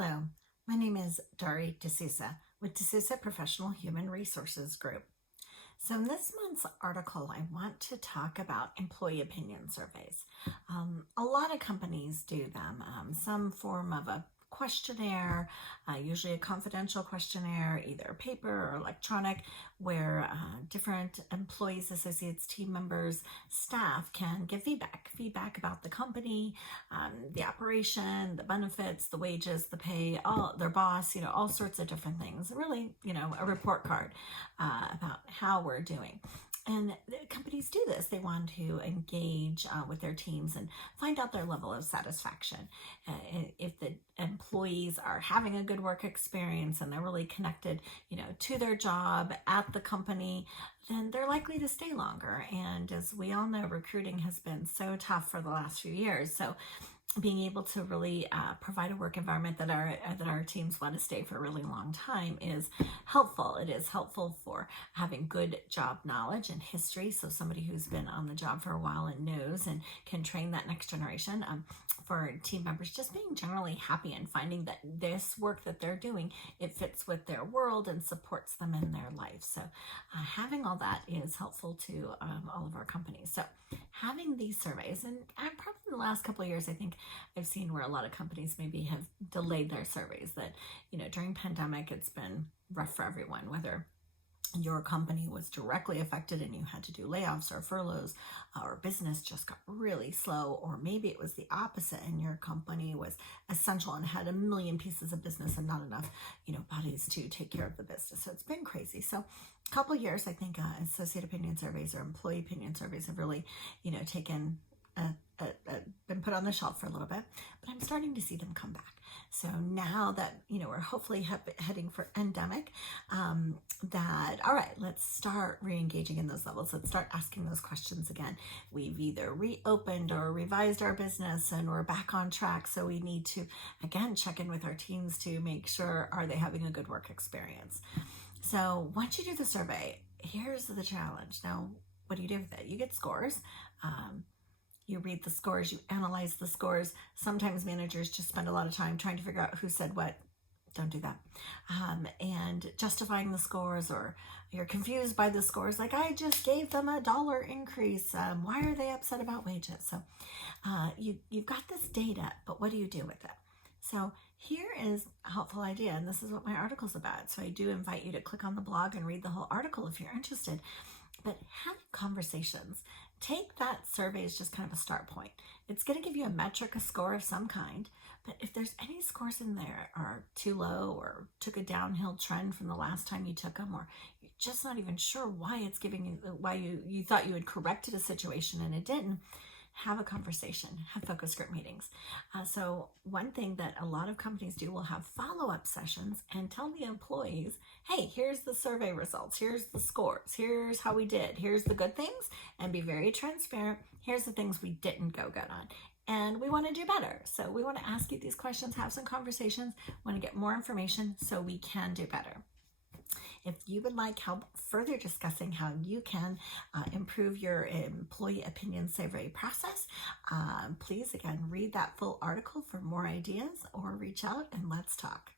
Hello, my name is Dari D'Souza with D'Souza Professional Human Resources Group. So in this month's article, I want to talk about employee opinion surveys. A lot of companies do them, some form of a questionnaire, usually a confidential questionnaire, either paper or electronic, where different employees, associates, team members, staff can give feedback about the company, the operation, the benefits, the wages, the pay, all their boss, all sorts of different things. Really, a report card about how we're doing. And companies do this. They want to engage with their teams and find out their level of satisfaction. If the employees are having a good work experience and they're really connected, to their job at the company, then they're likely to stay longer. And as we all know, recruiting has been so tough for the last few years. So being able to really provide a work environment that our teams want to stay for a really long time is helpful. It is helpful for having good job knowledge and history, so somebody who's been on the job for a while and knows and can train that next generation. For team members just being generally happy and finding that this work that they're doing, it fits with their world and supports them in their life. So having all that is helpful to all of our companies. So having these surveys, and probably in the last couple of years, I think I've seen where a lot of companies maybe have delayed their surveys, that during pandemic it's been rough for everyone, whether your company was directly affected and you had to do layoffs or furloughs, or business just got really slow, or maybe it was the opposite and your company was essential and had a million pieces of business and not enough bodies to take care of the business. So it's been crazy. So a couple of years, I think associate opinion surveys or employee opinion surveys have really taken been put on the shelf for a little bit, but I'm starting to see them come back. So now that we're hopefully heading for endemic, that all right, let's start re-engaging in those levels. Let's start asking those questions again. We've either reopened or revised our business and we're back on track. So we need to again check in with our teams to make sure, are they having a good work experience? So once you do the survey, here's the challenge. Now, what do you do with it? You get scores. You read the scores, you analyze the scores. Sometimes managers just spend a lot of time trying to figure out who said what. Don't do that. And justifying the scores, or you're confused by the scores, like, I just gave them $1 increase. Why are they upset about wages? So you've got this data, but what do you do with it? So here is a helpful idea, and this is what my article's about. So I do invite you to click on the blog and read the whole article if you're interested. But have conversations. Take that survey as just kind of a start point. It's going to give you a metric, a score of some kind. But if there's any scores in there are too low or took a downhill trend from the last time you took them, or you're just not even sure why it's giving you, why you thought you had corrected a situation and it didn't, have a conversation, have focus group meetings. So one thing that a lot of companies do will have follow-up sessions and tell the employees, hey, here's the survey results, here's the scores, here's how we did, here's the good things, and be very transparent. Here's the things we didn't go good on. And we want to do better. So we want to ask you these questions, have some conversations, want to get more information so we can do better. If you would like help further discussing how you can improve your employee opinion survey process, please again read that full article for more ideas, or reach out and let's talk.